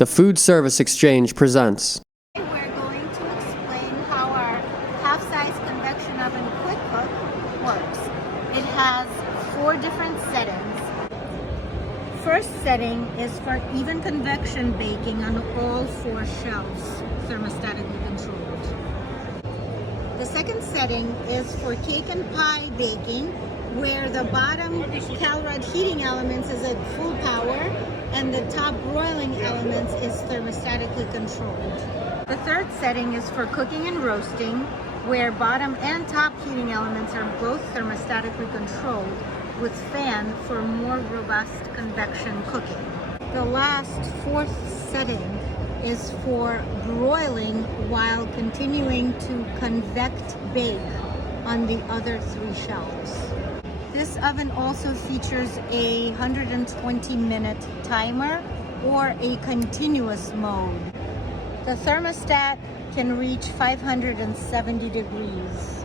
The Food Service Exchange presents. We're going to explain how our half-size convection oven quick cook works. It has 4 different settings. First setting is for even convection baking on all 4 shelves, thermostatically controlled. The second setting is for cake and pie baking, where the bottom cal rod heating elements is at full power and the top broiling elements is thermostatically controlled. The third setting is for cooking and roasting, where bottom and top heating elements are both thermostatically controlled with fan for more robust convection cooking. The last 4th setting is for broiling while continuing to convect bake on the other 3 shelves. This oven also features a 120-minute timer or a continuous mode. The thermostat can reach 570 degrees.